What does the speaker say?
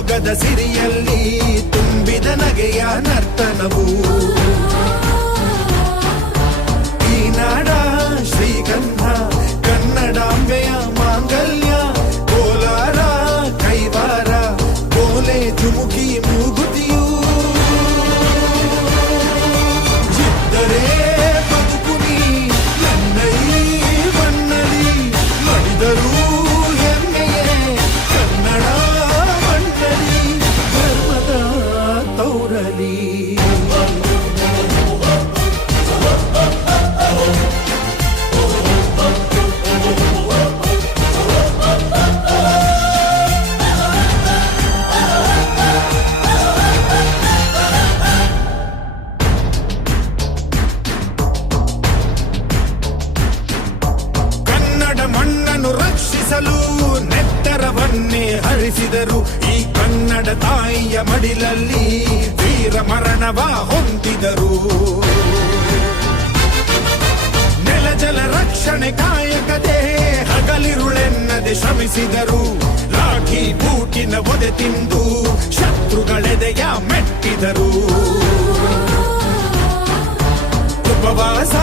ಯೋಗದ ಸಿರಿಯಲ್ಲಿ ತುಂಬಿದ ನಗೆಯ ನರ್ತನವು ಈ ನಾಡ ಶ್ರೀಗಂಧ ಕನ್ನಡಾಂಬೆಯ ಮಾಂಗಲ್ಯ ಕೋಲಾರ ಕೈವಾರ ಕೋಲೆ ಜುಮುಕಿ ಮೂಗುತಿಯು ಚಿತ್ತರೇ ಬದುಕುನಿ ನನ್ನೈ ಮನ್ನಲಿ ಮಡಿದರು ಹೆಮ್ಮೆಯೇ ಕನ್ನಡ ಮಣ್ಣಲಿ ಧರ್ಮದ ತೌರಲಿ ಮಣ್ಣನ್ನು ರಕ್ಷಿಸಲು ನೆತ್ತರವನ್ನೇ ಹರಿಸಿದರು ಈ ಕನ್ನಡ ತಾಯಿಯ ಮಡಿಲಲ್ಲಿ ವೀರ ಮರಣವ ಹೊಂದಿದರು ನೆಲಜಲ ರಕ್ಷಣೆ ಕಾಯಕತೆ ಹಗಲಿರುಳೆನ್ನದೆ ಶ್ರಮಿಸಿದರು ಲಾಠಿ ಬೂಟಿನ ಒದೆ ತಿಂದು ಶತ್ರುಗಳೆದೆಯ ಮೆಟ್ಟಿದರು ಉಪವಾಸ